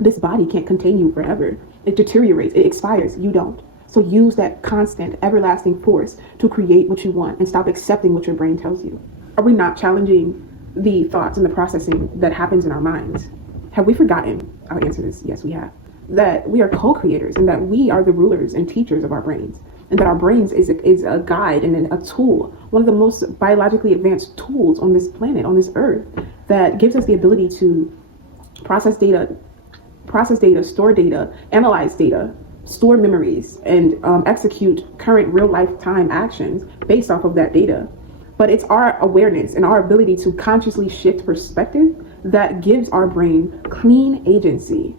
This body can't contain you forever. It deteriorates, it expires, you don't. So use that constant, everlasting force to create what you want and stop accepting what your brain tells you. Are we not challenging the thoughts and the processing that happens in our minds? Have we forgotten? I'll answer this, yes, we have. That we are co-creators and that we are the rulers and teachers of our brains. And that our brains is a guide and a tool, one of the most biologically advanced tools on this planet, on this earth, that gives us the ability to process data, store data, analyze data, store memories, and execute current real lifetime actions based off of that data. But it's our awareness and our ability to consciously shift perspective that gives our brain clean agency.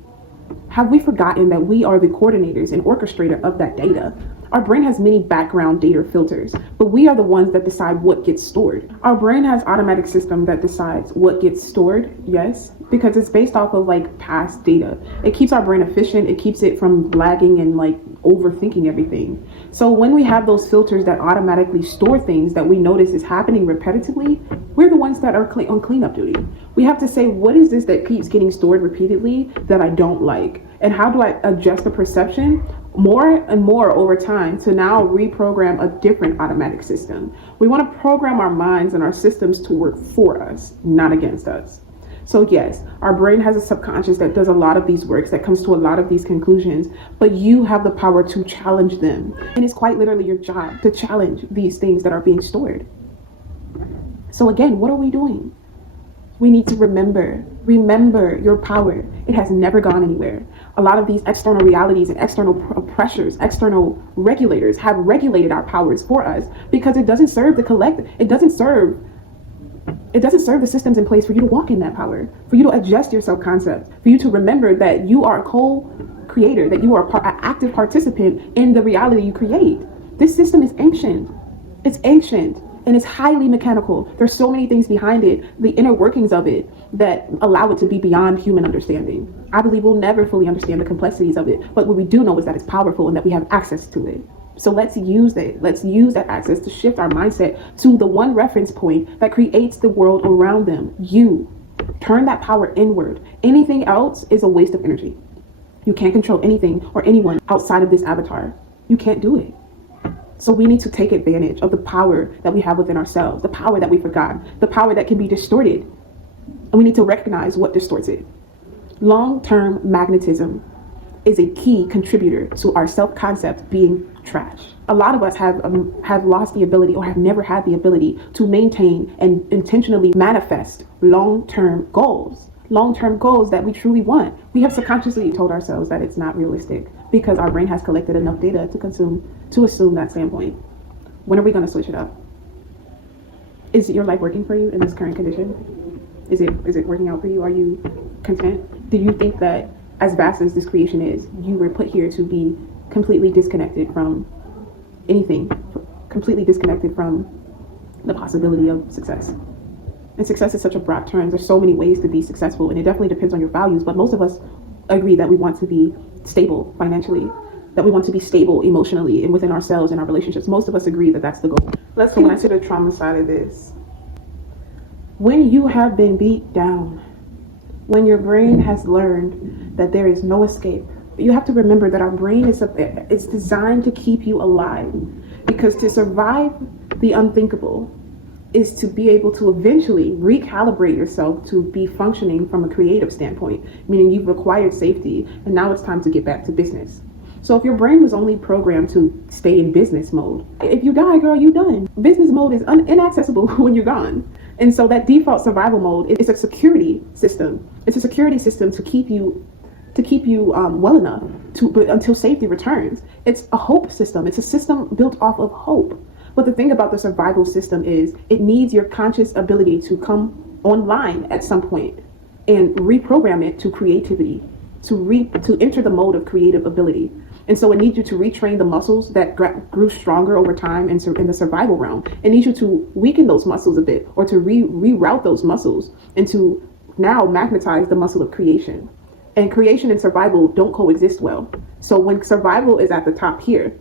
Have we forgotten that we are the coordinators and orchestrator of that data? Our brain has many background data filters, but we are the ones that decide what gets stored. Our brain has automatic system that decides what gets stored, yes, because it's based off of like past data. It keeps our brain efficient. It keeps it from lagging and like overthinking everything. So when we have those filters that automatically store things that we notice is happening repetitively, we're the ones that are on cleanup duty. We have to say, what is this that keeps getting stored repeatedly that I don't like? And how do I adjust the perception more and more over time to now reprogram a different automatic system? We want to program our minds and our systems to work for us, not against us. So yes, our brain has a subconscious that does a lot of these works, that comes to a lot of these conclusions, but you have the power to challenge them. And it's quite literally your job to challenge these things that are being stored. So again, what are we doing? We need to remember your power. It has never gone anywhere. A lot of these external realities and external pressures, external regulators have regulated our powers for us because it doesn't serve the collective. It doesn't serve the systems in place for you to walk in that power, for you to adjust your self-concept, for you to remember that you are a co-creator, that you are an active participant in the reality you create. This system is ancient. It's ancient. And it's highly mechanical. There's so many things behind it, the inner workings of it, that allow it to be beyond human understanding. I believe we'll never fully understand the complexities of it, but what we do know is that it's powerful and that we have access to it. So let's use it. Let's use that access to shift our mindset to the one reference point that creates the world around them. You turn that power inward. Anything else is a waste of energy. You can't control anything or anyone outside of this avatar. You can't do it. So we need to take advantage of the power that we have within ourselves, the power that we forgot, the power that can be distorted. And we need to recognize what distorts it. Long-term magnetism is a key contributor to our self-concept being trash. A lot of us have lost the ability or have never had the ability to maintain and intentionally manifest long-term goals that we truly want. We have subconsciously told ourselves that it's not realistic because our brain has collected enough data to assume that standpoint. When are we going to switch it up? Is your life working for you in this current condition? Is it working out for you? Are you content? Do you think that as vast as this creation is, you were put here to be completely disconnected from anything, completely disconnected from the possibility of success? And success is such a broad term. There's so many ways to be successful, and it definitely depends on your values, but most of us agree that we want to be stable financially, that we want to be stable emotionally and within ourselves and our relationships. Most of us agree that that's the goal. Let's go into the trauma side of this. When you have been beat down, when your brain has learned that there is no escape, you have to remember that our brain is designed to keep you alive, because to survive the unthinkable is to be able to eventually recalibrate yourself to be functioning from a creative standpoint, meaning you've acquired safety and now it's time to get back to business. So if your brain was only programmed to stay in business mode, if you die, girl, you done. Business mode is inaccessible when you're gone. And so that default survival mode is a security system. It's a security system to keep you well enough until safety returns. It's a hope system. It's a system built off of hope. But the thing about the survival system is it needs your conscious ability to come online at some point and reprogram it to creativity, to enter the mode of creative ability. And so it needs you to retrain the muscles that grew stronger over time in the survival realm. It needs you to weaken those muscles a bit, or to reroute those muscles and to now magnetize the muscle of creation. And creation and survival don't coexist well. So when survival is at the top here,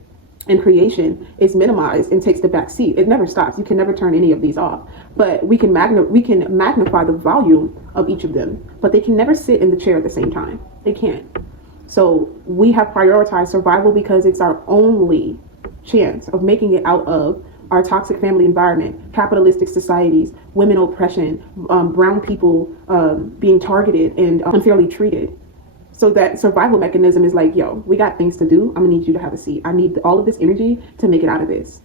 and creation is minimized and takes the back seat. It never stops. You can never turn any of these off. But we can magnify the volume of each of them, but they can never sit in the chair at the same time. They can't. So we have prioritized survival because it's our only chance of making it out of our toxic family environment, capitalistic societies, women oppression, brown people being targeted and unfairly treated. So that survival mechanism is like, yo, we got things to do. I'm gonna need you to have a seat. I need all of this energy to make it out of this.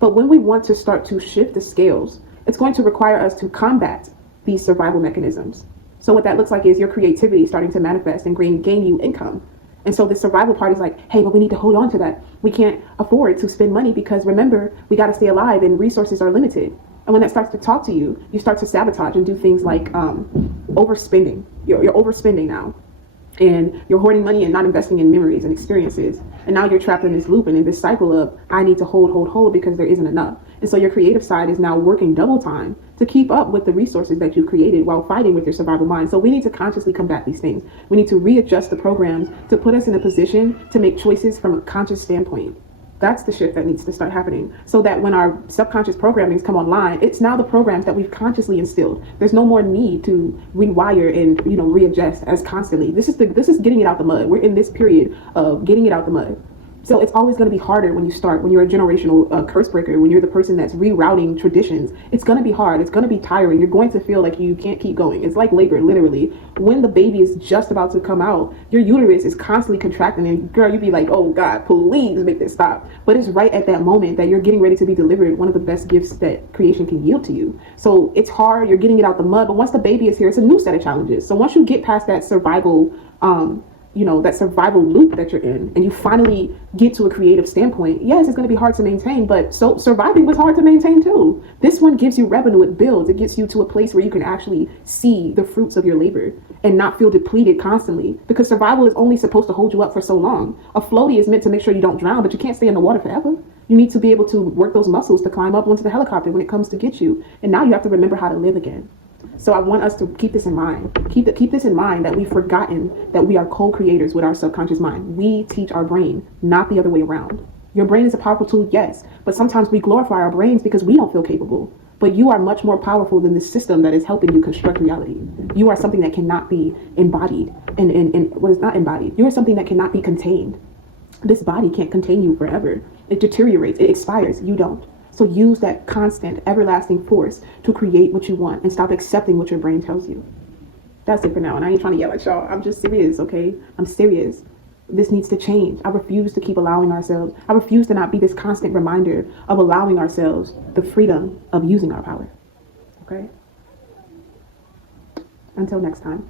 But when we want to start to shift the scales, it's going to require us to combat these survival mechanisms. So what that looks like is your creativity starting to manifest and gain you income. And so the survival part is like, hey, but we need to hold on to that. We can't afford to spend money because remember, we got to stay alive and resources are limited. And when that starts to talk to you, you start to sabotage and do things like overspending. You're overspending now. And you're hoarding money and not investing in memories and experiences. And now you're trapped in this loop and in this cycle of, I need to hold because there isn't enough. And so your creative side is now working double time to keep up with the resources that you created while fighting with your survival mind. So we need to consciously combat these things. We need to readjust the programs to put us in a position to make choices from a conscious standpoint. That's the shift that needs to start happening so that when our subconscious programmings come online, it's now the programs that we've consciously instilled. There's no more need to rewire and, readjust as constantly. This is getting it out the mud. We're in this period of getting it out the mud. So it's always going to be harder when you're a generational curse breaker, when you're the person that's rerouting traditions. It's going to be hard. It's going to be tiring. You're going to feel like you can't keep going. It's like labor, literally. When the baby is just about to come out, your uterus is constantly contracting and girl, you'd be like, oh God, please make this stop. But it's right at that moment that you're getting ready to be delivered one of the best gifts that creation can yield to you. So it's hard. You're getting it out the mud. But once the baby is here, it's a new set of challenges. So once you get past that survival, that survival loop that you're in, and you finally get to a creative standpoint, yes, it's going to be hard to maintain, but so surviving was hard to maintain too. This one gives you revenue, it builds, it gets you to a place where you can actually see the fruits of your labor and not feel depleted constantly, because survival is only supposed to hold you up for so long. A floaty is meant to make sure you don't drown, but you can't stay in the water forever. You need to be able to work those muscles to climb up onto the helicopter when it comes to get you. And now you have to remember how to live again. So I want us to keep this in mind. Keep this in mind that we've forgotten that we are co-creators with our subconscious mind. We teach our brain, not the other way around. Your brain is a powerful tool, yes, but sometimes we glorify our brains because we don't feel capable. But you are much more powerful than the system that is helping you construct reality. You are something that cannot be embodied and what is not embodied. You are something that cannot be contained. This body can't contain you forever. It deteriorates, it expires, you don't. So use that constant, everlasting force to create what you want and stop accepting what your brain tells you. That's it for now. And I ain't trying to yell at y'all. I'm just serious, okay? I'm serious. This needs to change. I refuse to keep allowing ourselves. I refuse to not be this constant reminder of allowing ourselves the freedom of using our power. Okay? Until next time.